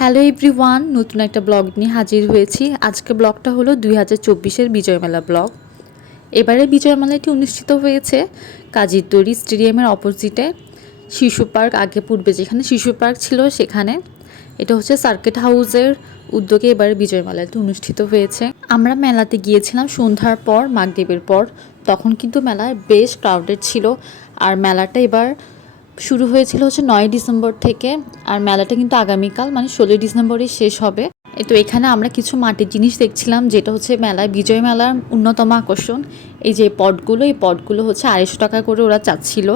Hello everyone নতুন একটা blog নিয়ে হাজির হয়েছি। আজকে ব্লগটা হলো দুই হাজার চব্বিশের বিজয়মেলা ব্লগ এবারে বিজয়মেলাটি অনুষ্ঠিত হয়েছে কাজীরতরি স্টেডিয়ামের অপোজিটে শিশু পার্ক, আগে পূর্বে যেখানে শিশু পার্ক ছিল সেখানে। এটা হচ্ছে সার্কিট হাউসের উদ্যোগে এবারে বিজয়মেলাটি অনুষ্ঠিত হয়েছে। আমরা মেলাতে গিয়েছিলাম সন্ধ্যার পর মাগদেবের পর। তখন কিন্তু মেলায় বেশ ক্রাউডেড ছিল। আর মেলাটা এবার শুরু হয়েছিল হচ্ছে নয় ডিসেম্বর থেকে, আর মেলাটা কিন্তু আগামীকাল মানে ষোলোই ডিসেম্বরই শেষ হবে। তো এখানে আমরা কিছু মাটির জিনিস দেখছিলাম, যেটা হচ্ছে মেলায়, বিজয় মেলার অন্যতম আকর্ষণ। এই যে পটগুলো, এই পটগুলো হচ্ছে আড়াইশো টাকা করে ওরা চাচ্ছিল।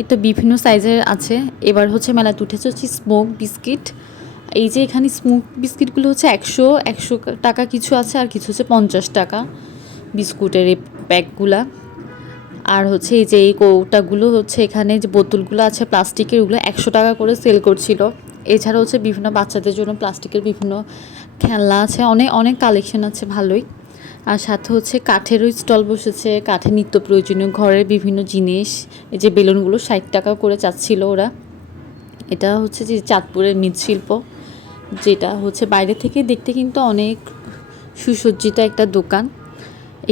এই তো বিভিন্ন সাইজের আছে। এবার হচ্ছে মেলাতে উঠেছে হচ্ছে স্মোক বিস্কিট। এই যে এখানে স্মোক বিস্কিটগুলো হচ্ছে একশো একশো টাকা কিছু আছে, আর কিছু হচ্ছে পঞ্চাশ টাকা বিস্কুটের এই প্যাকগুলা আর হচ্ছে এই যে এই কৌটাগুলো হচ্ছে এখানে যে বোতলগুলো আছে, প্লাস্টিকের ওগুলো একশো টাকা করে সেল করছিল। এছাড়া হচ্ছে বিভিন্ন বাচ্চাদের জন্য প্লাস্টিকের বিভিন্ন খেলনা আছে, অনেক অনেক কালেকশন আছে ভালোই। আর সাথে হচ্ছে কাঠেরও স্টল বসেছে, কাঠের নিত্য প্রয়োজনীয় ঘরের বিভিন্ন জিনিস, এই যে বেলুনগুলো ষাট টাকা করে চাচ্ছিল ওরা। এটা হচ্ছে যে চাঁদপুরের মৃৎশিল্প, যেটা হচ্ছে বাইরে থেকে দেখতে কিন্তু অনেক সুসজ্জিত একটা দোকান।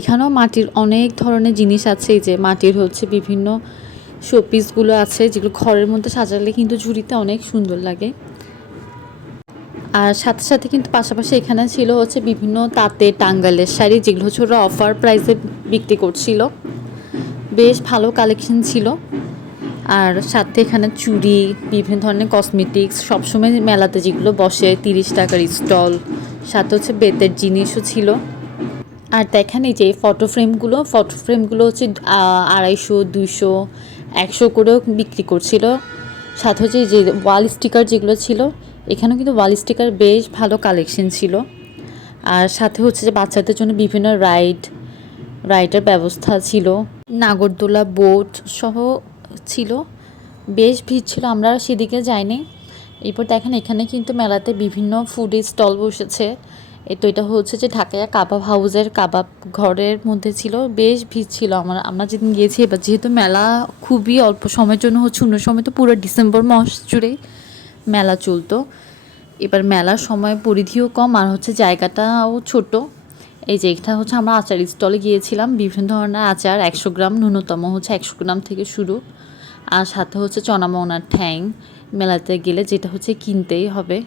এখানেও মাটির অনেক ধরনের জিনিস আছে, এই যে মাটির হচ্ছে বিভিন্ন শোপিসগুলো আছে, যেগুলো ঘরের মধ্যে সাজালে কিন্তু ঝুড়িতে অনেক সুন্দর লাগে। আর সাথে সাথে কিন্তু পাশাপাশি এখানে ছিল হচ্ছে বিভিন্ন তাঁতে টাঙ্গালের শাড়ি, যেগুলো হচ্ছে ওরা অফার প্রাইসে বিক্রি করছিল। বেশ ভালো কালেকশন ছিল। আর সাথে এখানে চুড়ি, বিভিন্ন ধরনের কসমেটিক্স সবসময় মেলাতে যেগুলো বসে, তিরিশ টাকার স্টল সাথে হচ্ছে বেতের জিনিসও ছিল। আর দেখেন এই যে ফটো ফ্রেমগুলো ফটো ফ্রেমগুলো হচ্ছে আড়াইশো, দুইশো, একশো করেও বিক্রি করছিল। সাথে হচ্ছে যে ওয়াল স্টিকার যেগুলো ছিল, এখানেও কিন্তু ওয়াল স্টিকার বেশ ভালো কালেকশন ছিল। আর সাথে হচ্ছে যে বাচ্চাদের জন্য বিভিন্ন রাইড রাইডের ব্যবস্থা ছিল। নাগরদোলা বোট সহ ছিল। বেশ ভিড় ছিল, আমরা সেদিকে যাইনি। এরপর দেখেন এখানে কিন্তু মেলাতে বিভিন্ন ফুডের স্টল বসেছে। এ তো এটা হচ্ছে যে ঢাকায়া কাবাব হাউসের কাবাব ঘরের মধ্যে ছিল, বেশ ভিড় ছিল আমার, আমরা যেদিন গিয়েছি, এবার যেহেতু মেলা খুবই অল্প সময়ের জন্য হচ্ছে, অন্য সময় তো পুরো ডিসেম্বর মাস জুড়ে মেলা চলতো। এবার মেলার সময় পরিধিও কম আর হচ্ছে জায়গাটাও ছোট। এই যে এটা হচ্ছে আমরা আচার স্টলে গিয়েছিলাম, বিভিন্ন ধরনের আচার, একশো গ্রাম ন্যূনতম হচ্ছে একশো গ্রাম থেকে শুরু। আর সাথে হচ্ছে চনামনার ঠ্যাং মেলাতে গেলে যেটা হচ্ছে কিনতেই হবে।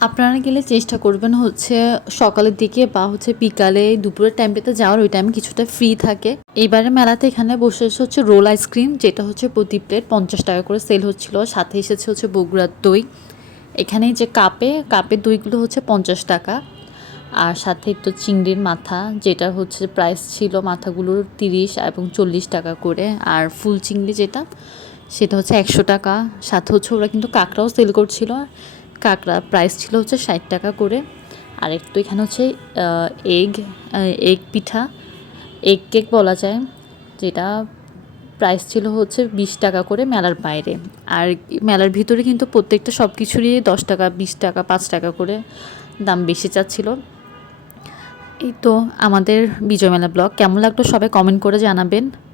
আপনারা গেলে চেষ্টা করবেন হচ্ছে সকালের দিকে বা হচ্ছে বিকালে দুপুরের টাইমটাতে যাওয়ার, ওই টাইম কিছুটা ফ্রি থাকে। এইবারে মেলাতে এখানে বসে এসে হচ্ছে রোল আইসক্রিম যেটা হচ্ছে প্রতি প্লেট পঞ্চাশ টাকা করে সেল হচ্ছিল। সাথে এসেছে হচ্ছে বগুড়ার দই। এখানে যে কাপে কাপের দইগুলো হচ্ছে পঞ্চাশ টাকা। আর সাথে তো চিংড়ির মাথা যেটা হচ্ছে প্রাইস ছিল মাথাগুলোর তিরিশ এবং চল্লিশ টাকা করে। আর ফুল চিংড়ি যেটা, সেটা হচ্ছে একশো টাকা। সাথে হচ্ছে ওরা কিন্তু কাঁকড়াও সেল করছিল। কাঁকড়া প্রাইস ছিল হচ্ছে ষাট টাকা করে। আর একটু এখানে হচ্ছে এগ এগ পিঠা এগ কেক বলা যায়, যেটা প্রাইস ছিল হচ্ছে বিশ টাকা করে মেলার বাইরে। আর মেলার ভিতরে কিন্তু প্রত্যেকটা সব কিছুরই দশ টাকা, বিশ টাকা, পাঁচ টাকা করে দাম বেশি চাচ্ছিল। এই তো আমাদের বিজয় মেলা ব্লগ। কেমন লাগল সবাই কমেন্ট করে জানাবেন।